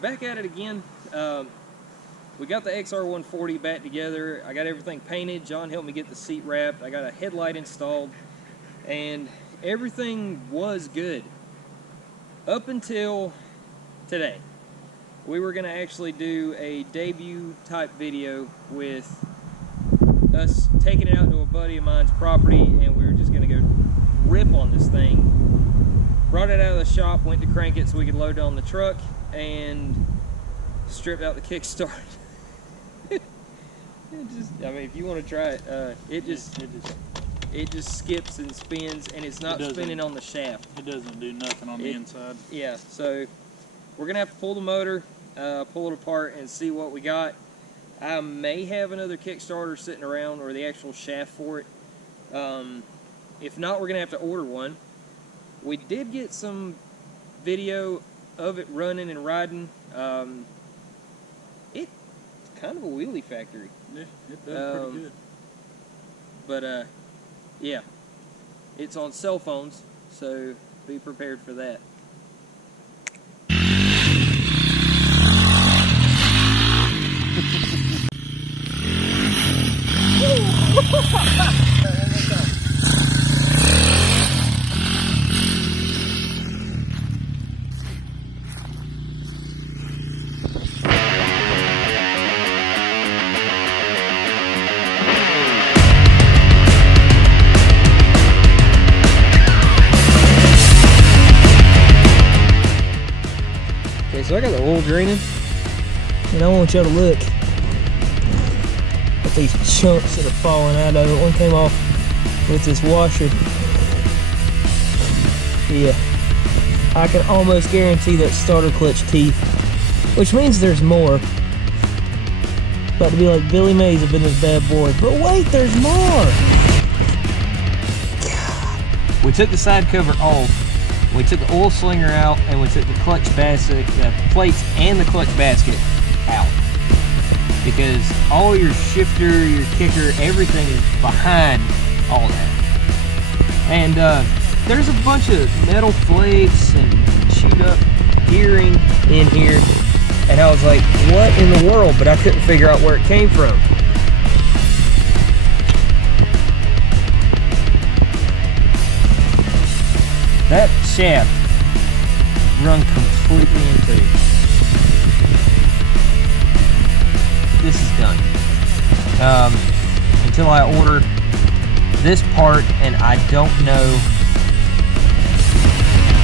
back at it again. We got the XR140 back together. I got everything painted. John helped me get the seat wrapped. I got a headlight installed, and everything was good up until today. We were going to actually do a debut type video with us taking it out to a buddy of mine's property, and we were just going to go rip on this thing. Brought it out of the shop, went to crank it so we could load it on the truck, and stripped out the kickstart. I mean, if you want to try it, it just skips and spins, and it's not spinning on the shaft. It doesn't do nothing on the inside. Yeah, so we're gonna have to pull the motor, pull it apart, and see what we got. I may have another Kickstarter sitting around, or the actual shaft for it. If not, we're gonna have to order one. We did get some video of it running and riding. It's kind of a wheelie factory. Yeah, it does pretty good. But yeah, it's on cell phones, so be prepared for that. So I got the oil draining, and I want y'all to look at these chunks that are falling out of it. One came off with this washer. Yeah, I can almost guarantee that starter clutch teeth, which means there's more. About to be like Billy Mays up in this bad boy, but wait, there's more. We took the side cover off. We took the oil slinger out, and we took the clutch basket, the plates and the clutch basket out, because all your shifter, your kicker, everything is behind all that. And there's a bunch of metal flakes and chewed up gearing in here, and I was like, what in the world? But I couldn't figure out where it came from. That shaft run completely into. This is done. Until I order this part, and I don't know.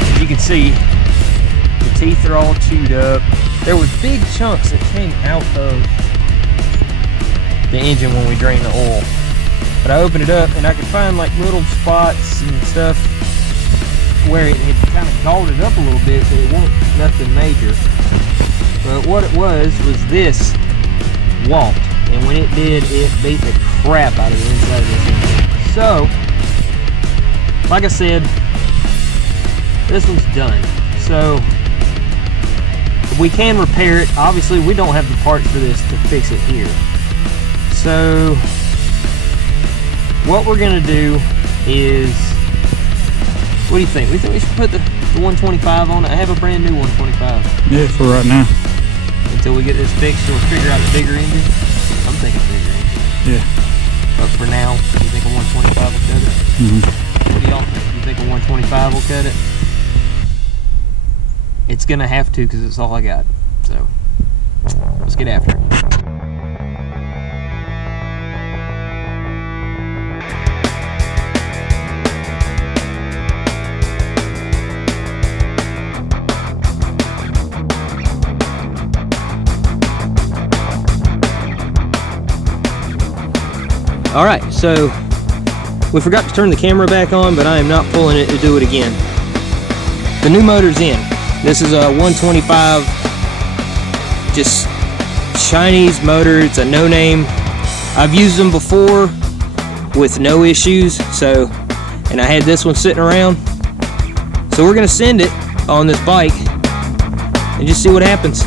As you can see, the teeth are all chewed up. There was big chunks that came out of the engine when we drained the oil. But I opened it up, and I could find like little spots and stuff where it had kind of galled it up a little bit, but it wasn't nothing major. But what it was this walked, and when it did, it beat the crap out of the inside of this engine. So, like I said, this one's done. So, we can repair it. Obviously, we don't have the parts for this to fix it here. So, what we're gonna do is, what do you think? We think we should put the 125 on it? I have a brand new 125. Yeah, for right now. Until we get this fixed, we'll figure out a bigger engine. I'm thinking bigger engine. Yeah. But for now, you think a 125 will cut it? What do y'all think? You think a 125 will cut it? It's gonna have to, because it's all I got. So, let's get after it. Alright, so we forgot to turn the camera back on, but I am not pulling it to do it again. The new motor's in. This is a 125, just Chinese motor. It's a no-name. I've used them before with no issues, so, and I had this one sitting around. So we're gonna send it on this bike and just see what happens.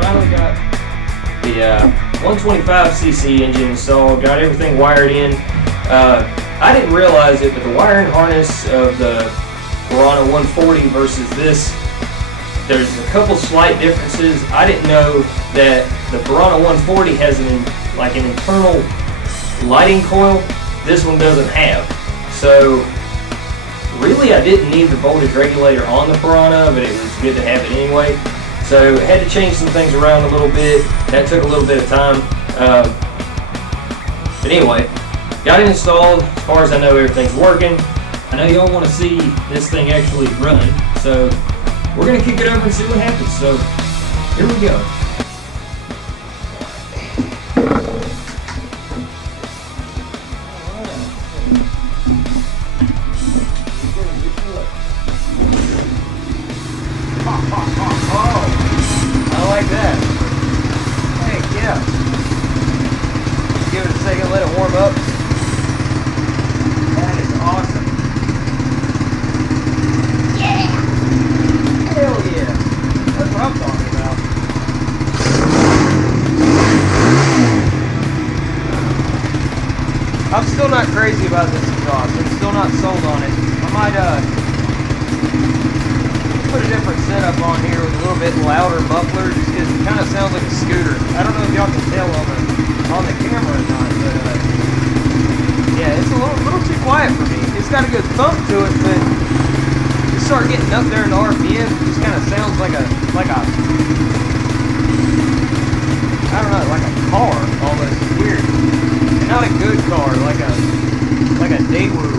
finally got the 125cc engine installed, got everything wired in. I didn't realize it, but the wiring harness of the Piranha 140 versus this, there's a couple slight differences. I didn't know that the Piranha 140 has an internal lighting coil. This one doesn't have. So really I didn't need the voltage regulator on the Piranha, but it was good to have it anyway. So I had to change some things around a little bit. That took a little bit of time. But anyway, got it installed. As far as I know, everything's working. I know y'all want to see this thing actually run, so we're going to kick it over and see what happens. So here we go. I like that. Heck yeah. Give it a second, let it warm up. That is awesome. Yeah! Hell yeah! That's what I'm talking about. I'm still not crazy about this exhaust. I'm still not sold on it. I might put a different setup on here with a little bit louder muffler, just because it kind of sounds like a scooter. I don't know if y'all can tell on the camera or not, but yeah, it's a little too quiet for me. It's got a good thump to it, but you start getting up there in the RPM, it just kind of sounds like a I don't know, like a car almost. It's weird. Not a good car, like a Daewoo.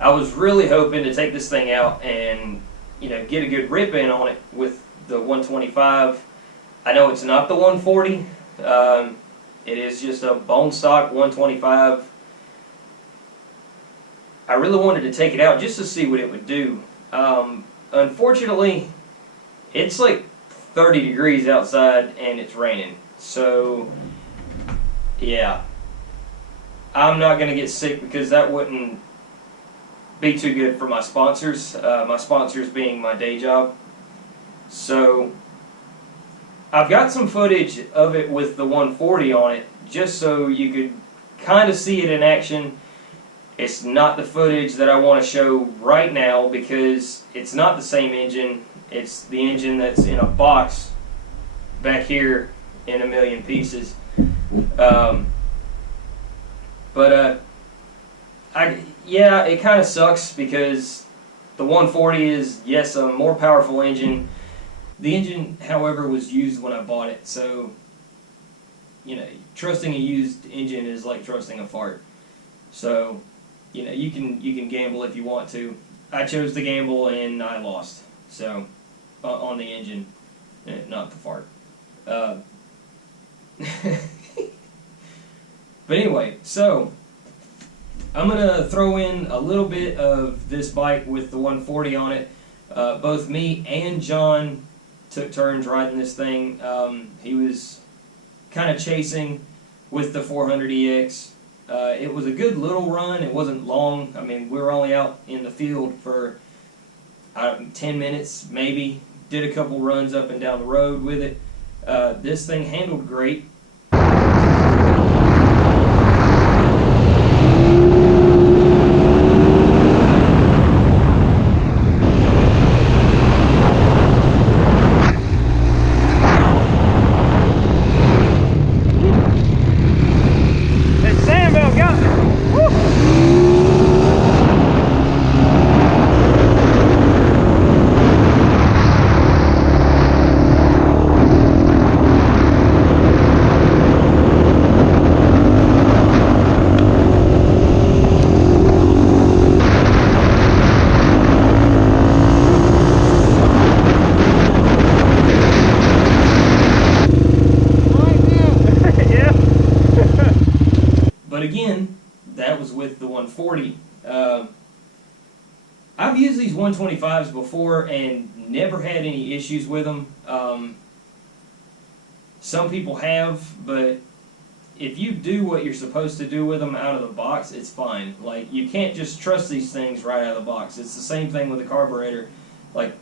I was really hoping to take this thing out and, get a good rip in on it with the 125. I know it's not the 140. It is just a bone stock 125. I really wanted to take it out just to see what it would do. Unfortunately, it's like 30 degrees outside and it's raining. So, yeah. I'm not going to get sick because that wouldn't be too good for my sponsors. My sponsors being my day job. So I've got some footage of it with the 140 on it, just so you could kind of see it in action. It's not the footage that I want to show right now because it's not the same engine. It's the engine that's in a box back here in a million pieces. Yeah, it kind of sucks because the 140 is, yes, a more powerful engine. The engine, however, was used when I bought it, so, trusting a used engine is like trusting a fart. So, you can gamble if you want to. I chose to gamble and I lost, so, on the engine, not the fart. But anyway, so I'm going to throw in a little bit of this bike with the 140 on it. Both me and John took turns riding this thing. He was kind of chasing with the 400EX. It was a good little run. It wasn't long. I mean, we were only out in the field for 10 minutes maybe. Did a couple runs up and down the road with it. This thing handled great. But again, that was with the 140. I've used these 125s before and never had any issues with them. Some people have, but if you do what you're supposed to do with them out of the box, it's fine. Like, you can't just trust these things right out of the box. It's the same thing with the carburetor. Like,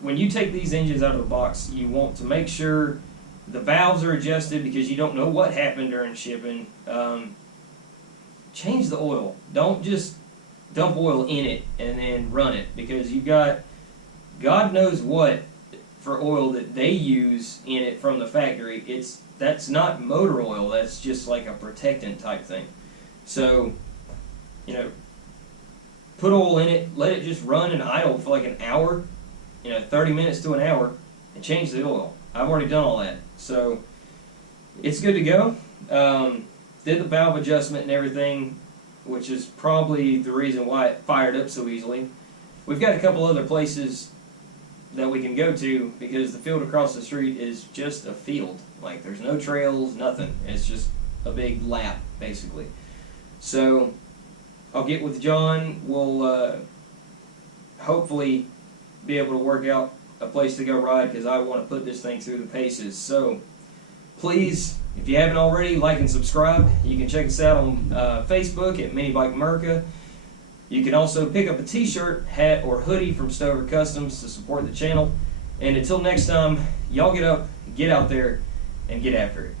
when you take these engines out of the box, you want to make sure the valves are adjusted because you don't know what happened during shipping. Change the oil. Don't just dump oil in it and then run it, because you got God knows what for oil that they use in it from the factory. That's not motor oil. That's just like a protectant type thing. So, put oil in it, let it just run and idle for like an hour, 30 minutes to an hour, and change the oil. I've already done all that. So, it's good to go. Did the valve adjustment and everything, which is probably the reason why it fired up so easily. We've got a couple other places that we can go to because the field across the street is just a field. Like, there's no trails, nothing. It's just a big lap, basically. So, I'll get with John. We'll hopefully be able to work out a place to go ride, because I want to put this thing through the paces. So, please, if you haven't already, like and subscribe. You can check us out on Facebook at Mini Bike America. You can also pick up a t-shirt, hat, or hoodie from Stover Customs to support the channel. And until next time, y'all get up, get out there, and get after it.